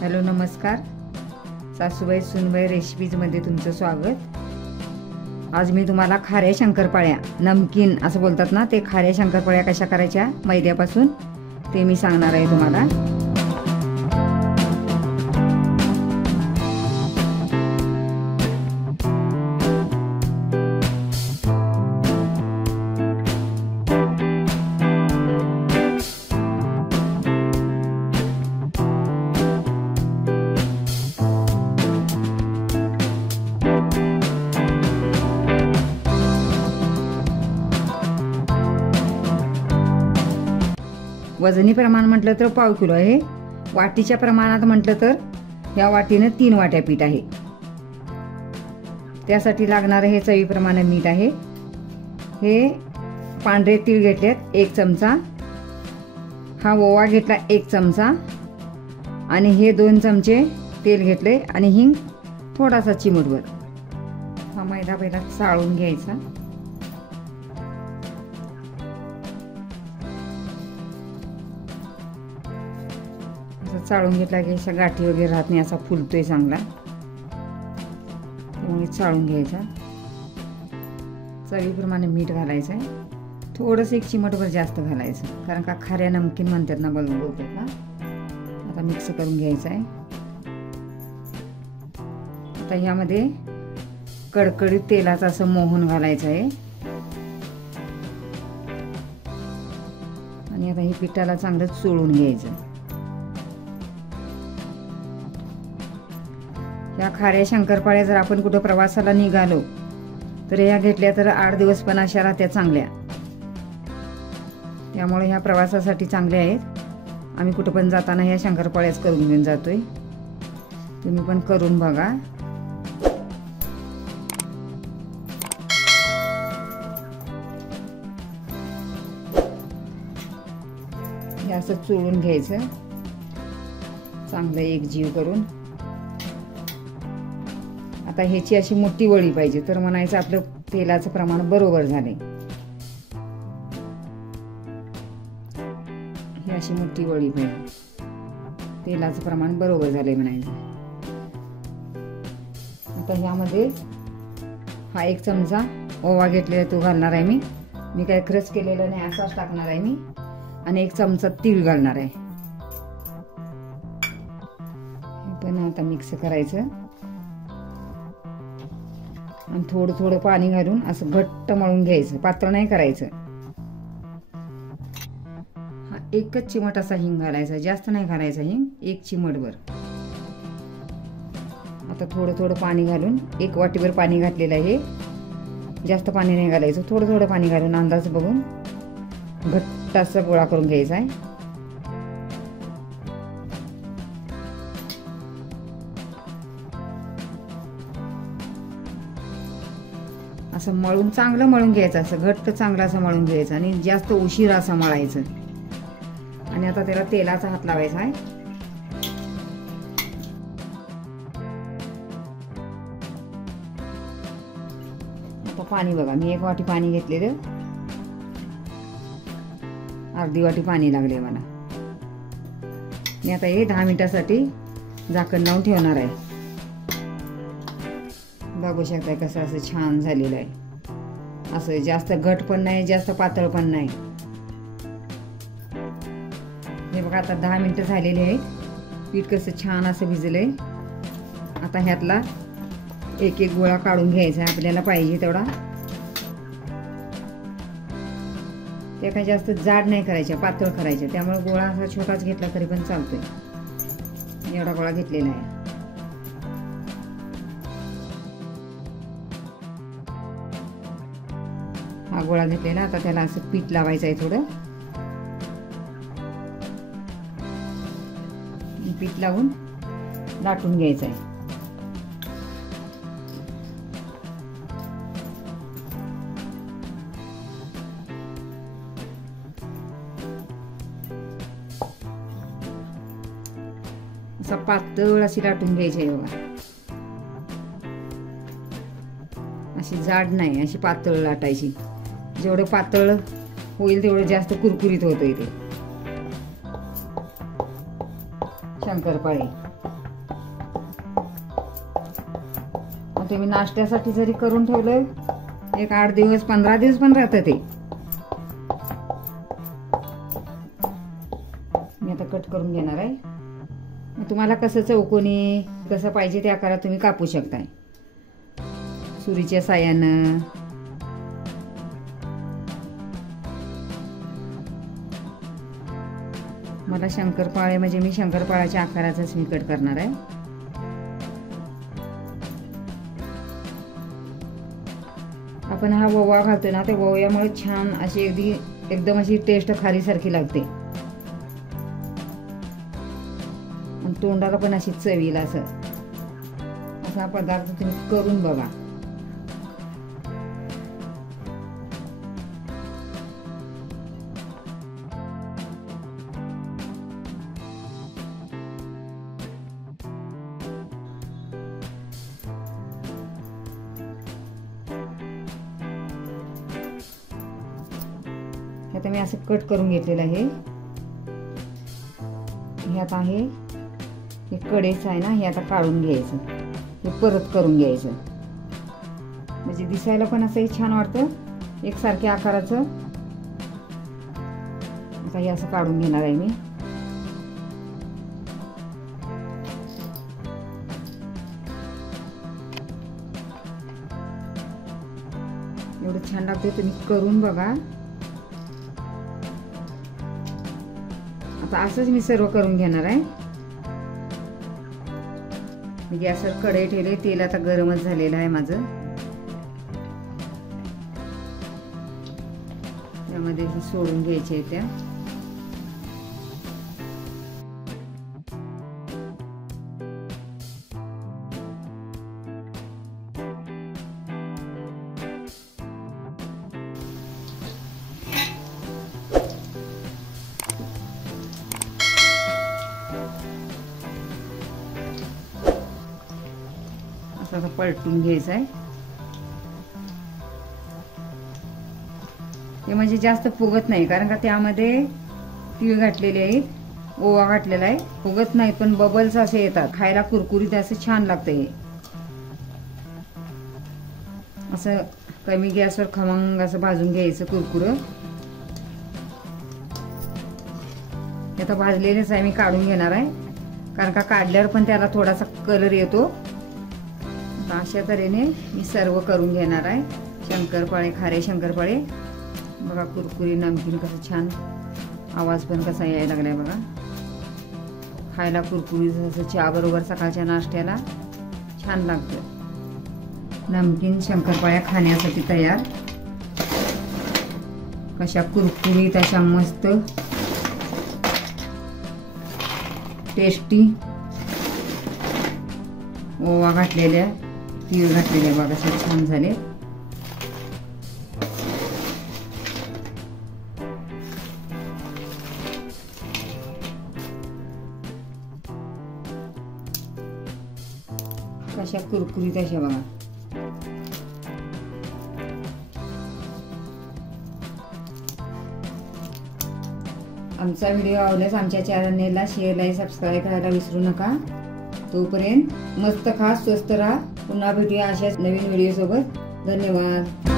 Hello नमस्कार, सासूबाई सुनबाई रेसिपीजमध्ये तुमचं स्वागत। आज मी तुम्हाला खाऱ्या शंकरपाळ्या, नमकीन असं बोलतात ना, ते खाऱ्या शंकरपाळ्या कशा करायच्या मैद्यापासून ते मी सांगणार आहे तुम्हाला। वजनी प्रमाण म्हटलं तर पाव किलो आहे। वाटीच्या प्रमाणात म्हटलं तर या वाटीने 3 वाट्या पीठ आहे। त्यासाठी लागणार हे चवीप्रमाणे मीठ आहे। हे पांढरे तीळ घेतलेत 1 चमचा, हा ओवा घेतला 1 चमचा आणि हे 2 चमचे तेल घेतले आणि हिंग थोडासा चिमूटभर। हा मैदा पहिला चाळून घ्यायचा। चाळून घेतला की अशा गाठी वगैरे राहत नाही, असा फुलतोय चांगला, त्यामुळे चाळून घ्यायचा। चवीप्रमाणे मीठ घालायचं आहे, थोडंसं 1 चिमटभर जास्त घालायचं, कारण का खाऱ्या नमकीन म्हणतात ना, बोलतात ना। आता मिक्स करून घ्यायचं आहे। आता ह्यामध्ये कडकडीत तेलाचं असं मोहन घालायचं आहे आणि आता हे पिठाला चांगलं चोळून घ्यायचं। या खाऱ्या शंकरपाळ्या जर आपण कुठे प्रवासाला निघालो तर ह्या घेतल्या तर 8 दिवस पण अशा राहत्या चांगल्या, त्यामुळे ह्या प्रवासासाठी चांगल्या आहेत। आम्ही कुठे पण जाताना ह्या शंकरपाळ्याच करून घेऊन जातोय, तुम्ही पण करून बघा। हे असं चोळून घ्यायचं चांगलं एकजीव करून। आता ह्याची अशी मोठी वळी पाहिजे, तर म्हणायचं आपलं तेलाचं प्रमाण बरोबर झाले। ही अशी मोठी वळी पाहिजे, तेलाचं प्रमाण बरोबर झाले म्हणायचं। आता ह्यामध्ये हा 1 चमचा ओवा घेतलेला तो घालणार आहे मी काय क्रश केलेला नाही, असाच टाकणार आहे मी, आणि 1 चमचा तीळ घालणार आहे। हे पण आता मिक्स करायचं आणि थोडं थोडं पाणी घालून असं घट्ट मळून घ्यायचं, पातळ नाही करायचं। हा 1च चिमट असा हिंग घालायचा, जास्त नाही घालायचा हिंग, 1 चिमटभर। आता थोडं थोडं पाणी घालून 1 वाटीभर पाणी घातलेलं आहे, जास्त पाणी नाही घालायचं, थोडं थोडं पाणी घालून अंदाज बघून घट्ट असा गोळा करून घ्यायचा आहे। असं मळून चांगलं मळून घ्यायचं, असं घट्ट चांगलं असं मळून घ्यायचं आणि जास्त उशीर असं मळायचं। आणि आता त्याला तेलाचा हात लावायचा आहे। आता पाणी बघा, मी 1 वाटी पाणी घेतलेलं, अर्धी वाटी पाणी लागले मला। मी आता हे 10 मिनिटासाठी झाकण लावून ठेवणार आहे। बघू शकताय कसं असं छान झालेलं आहे, असं जास्त घट पण नाही, जास्त पातळ पण नाही। हे बघा आता 10 मिनिटं झालेली आहेत, पीठ कसं छान असं भिजलंय। आता ह्यातला एक एक गोळा काढून घ्यायचा आहे, आपल्याला पाहिजे तेवढा। ते काही जास्त जाड नाही करायच्या, पातळ करायच्या, त्यामुळे गोळा असा छोटाच घेतला तरी पण चालतोय। एवढा गोळा घेतलेला आहे। हा गोळा घेतलेला, आता त्याला असं पीठ लावायचं आहे, थोडं पीठ लावून लाटून घ्यायचं आहे। असा पातळ अशी लाटून घ्यायची आहे बघा, अशी जाड नाही, अशी पातळ लाटायची। जेवढं पातळ होईल तेवढं जास्त कुरकुरीत होतं इथे। शंकरपाळे. तुम्ही नाश्त्यासाठी जरी करून ठेवलं, एक 8 दिवस 15 दिवस पण राहतं ते. मी आता कट करून घेणार आहे. तुम्हाला कसं चौकोनी कसं पाहिजे त्या आकारात तुम्ही कापू शकताय सुरीच्या साहाय्यानं. मला शंकरपाळे म्हणजे मी शंकरपाळ्याच्या आकाराचाच मी कट करणार आहे. आपण हा ओवा घालतो ना, त्या ओव्यामुळे छान अशी एकदम अशी टेस्ट खारीसारखी लागते आणि तोंडाला पण अशी चव येईल. असा पदार्थ तुम्ही करून बघा. आता मी असं कट करून घेतलेलं आहे. ह्यात आहे हे कडेच आहे ना, हे आता काढून घ्यायचं, हे परत करून घ्यायचं म्हणजे दिसायला पण असंही छान वाटतं एकसारख्या आकाराचं. आता हे असं काढून घेणार आहे मी. एवढं छान लागतं, तुम्ही करून बघा. आता असंच मी सर्व करून घेणार आहे. मी गॅसवर कढई ठेवले, तेल आता गरमच झालेलं आहे माझं. त्यामध्ये सोडून घ्यायचे आहे त्या. असं पलटून घ्यायचं आहे. हे म्हणजे जास्त फुगत नाही, कारण का त्यामध्ये तीळ घातलेले आहेत, ओवा घातलेला आहे. फुगत नाहीत पण बबल्स असे येतात, खायला कुरकुरीत असं छान लागतं. हे असं कमी गॅसवर खमंग असं भाजून घ्यायचं कुरकुरं. आता भाजलेलेच आहे, मी काढून घेणार आहे, कारण का काढल्यावर पण त्याला थोडासा कलर येतो. अशा तऱ्हेने मी सर्व करून घेणार आहे शंकरपाळे, खारे शंकरपाळे. बघा कुरकुरी नमकीन कसं छान, आवाज पण कसा यायला लागलाय बघा. खायला कुरकुरीत असं चहा बरोबर सकाळच्या नाश्त्याला छान लागतं. नमकीन शंकरपाळ्या खाण्यासाठी तयार. कशा कुरकुरीत अशा मस्त टेस्टी, ओवा घातलेल्या तीळ घातलेल्या बघा असे छान झाले. कशा कुरकुरीत अशा बघा. आमचा व्हिडिओ आवडल्यास आमच्या चॅनलला शेअर, लाईक, सबस्क्राईब करायला विसरू नका. तोपर्यंत मस्त खा, स्वस्त राहा. पुन्हा भेटूया अशाच नवीन व्हिडिओ सोबत. धन्यवाद.